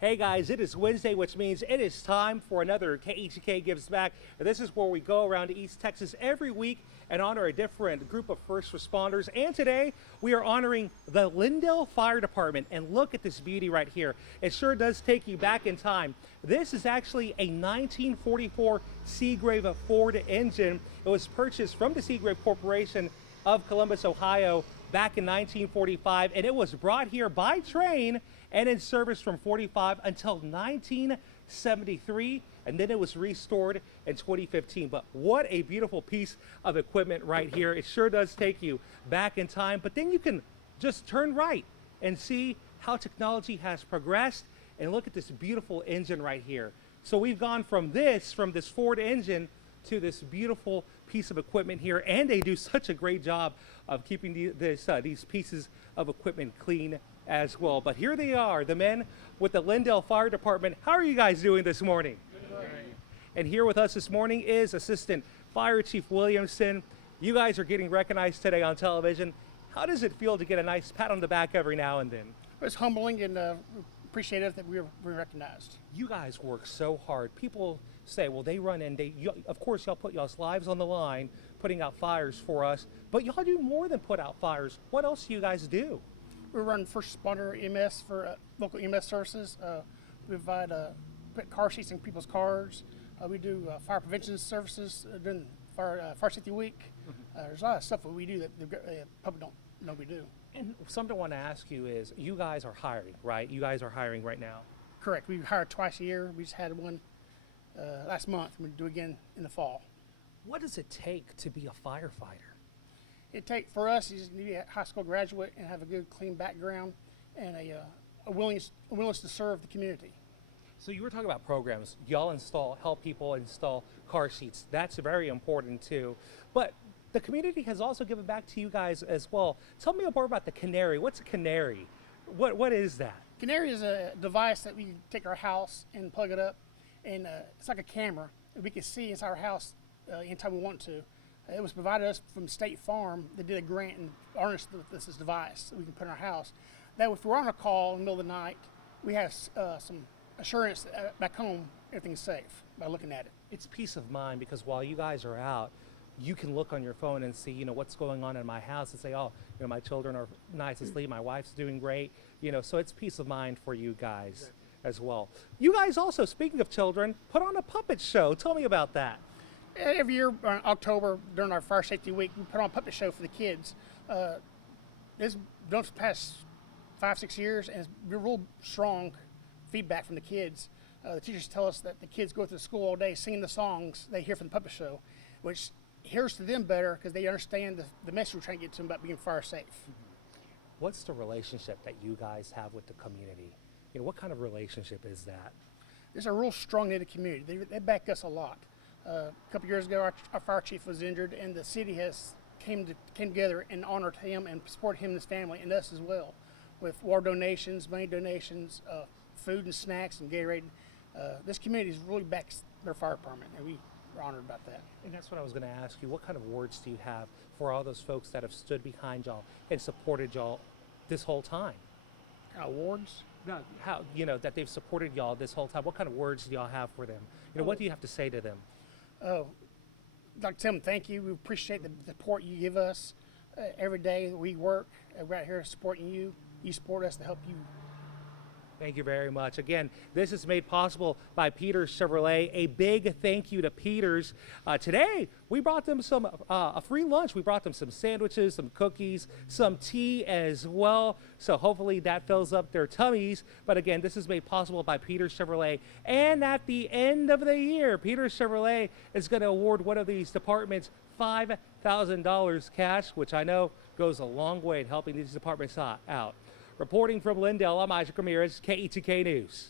Hey guys, it is Wednesday, which means it is time for another KETK Gives Back. This is where we go around East Texas every week and honor a different group of first responders. And today we are honoring the Lindale Fire Department. And look at this beauty right here. It sure does take you back in time. This is actually a 1944 Seagrave Ford engine. It was purchased from the Seagrave Corporation of Columbus, Ohio back in 1945, and it was brought here by train and in service from 45 until 1973, and then it was restored in 2015. But what a beautiful piece of equipment right here. It sure does take you back in time, but then you can just turn right and see how technology has progressed, and look at this beautiful engine right here. So we've gone from this Ford engine to this beautiful piece of equipment here, and they do such a great job of keeping these pieces of equipment clean as well. But here they are, the men with the Lindale Fire Department. How are you guys doing this morning? Good. And here with us this morning is Assistant Fire Chief Williamson. You guys are getting recognized today on television. How does it feel to get a nice pat on the back every now and then? It's humbling and appreciative that we're recognized. You guys work so hard. People say, well, they run in, of course y'all put y'all's lives on the line putting out fires for us, but y'all do more than put out fires. What else do you guys do? We run first responder EMS for local EMS services. We provide put car seats in people's cars. We do fire prevention services during Fire Safety Week. There's a lot of stuff that we do that the public don't know we do. And something I want to ask you is, you guys are hiring, right? You guys are hiring right now? Correct. We hire twice a year. We just had one last month. We'll do again in the fall. What does it take to be a firefighter? For us, you just need to be a high school graduate and have a good, clean background and a willingness to serve the community. So you were talking about programs. Y'all help people install car seats. That's very important too. But the community has also given back to you guys as well. Tell me more about the Canary. What's a Canary? What is that? Canary is a device that we can take our house and plug it up, and it's like a camera. We can see inside our house anytime we want to. It was provided us from State Farm. They did a grant and harnessed this device that we can put in our house. That if we're on a call in the middle of the night, we have some assurance that back home everything's safe by looking at it. It's peace of mind, because while you guys are out, you can look on your phone and see, what's going on in my house and say, oh, my children are nice asleep, my wife's doing great, so it's peace of mind for you guys as well. You guys also, speaking of children, put on a puppet show. Tell me about that. Every year in October during our Fire Safety Week, we put on a puppet show for the kids. It's done for the past 5-6 years, and it's been real strong feedback from the kids. The teachers tell us that the kids go through school all day singing the songs they hear from the puppet show, which hears to them better because they understand the message we're trying to get to them about being fire safe. What's the relationship that you guys have with the community? What kind of relationship is that? It's a real strong knitted community. They back us a lot. A couple years ago, our fire chief was injured, and the city has came together and honored him and supported him and his family, and us as well, with water donations, money donations, food and snacks and Gatorade. This community really backs their fire department, and we are honored about that. And that's what I was going to ask you. What kind of words do you have for all those folks that have stood behind y'all and supported y'all this whole time? Awards? No, how that they've supported y'all this whole time. What kind of words do y'all have for them? What do you have to say to them? Oh, I'd like to tell them thank you. We appreciate the support you give us every day that we work. We're out here supporting you. You support us to help you. Thank you very much. Again, this is made possible by Peters Chevrolet. A big thank you to Peters. Today, we brought them a free lunch. We brought them some sandwiches, some cookies, some tea as well. So hopefully that fills up their tummies. But again, this is made possible by Peters Chevrolet. And at the end of the year, Peters Chevrolet is going to award one of these departments $5,000 cash, which I know goes a long way in helping these departments out. Reporting from Lindale, I'm Isaac Ramirez, KETK News.